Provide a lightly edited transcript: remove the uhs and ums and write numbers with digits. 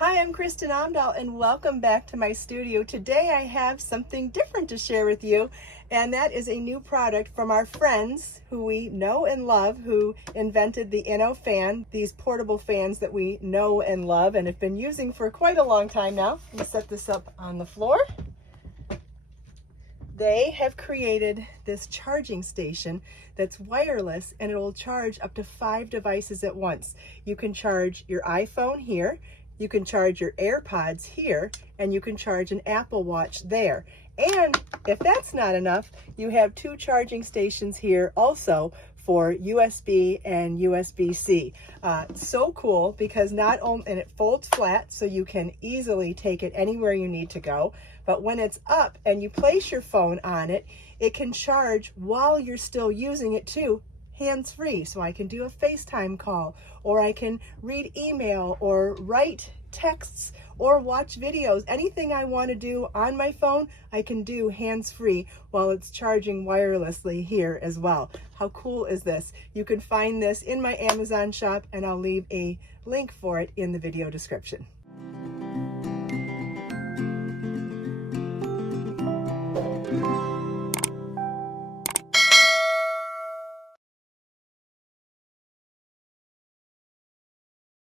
Hi, I'm Kristin Omdahl and welcome back to my studio. Today I have something different to share with you, and that is a new product from our friends who we know and love, who invented the Inno Fan, these portable fans that we know and love and have been using for quite a long time now. Let me set this up on the floor. They have created this charging station that's wireless, and it will charge up to 5 devices at once. You can charge your iPhone here, you can charge your AirPods here, and you can charge an Apple Watch there. And if that's not enough, you have 2 charging stations here also for USB and USB-C. So cool, because not only, and it folds flat so you can easily take it anywhere you need to go, but when it's up and you place your phone on it, it can charge while you're still using it too, hands-free. So I can do a FaceTime call, or I can read email, or write texts, or watch videos. Anything I want to do on my phone, I can do hands-free while it's charging wirelessly here as well. How cool is this? You can find this in my Amazon shop, and I'll leave a link for it in the video description.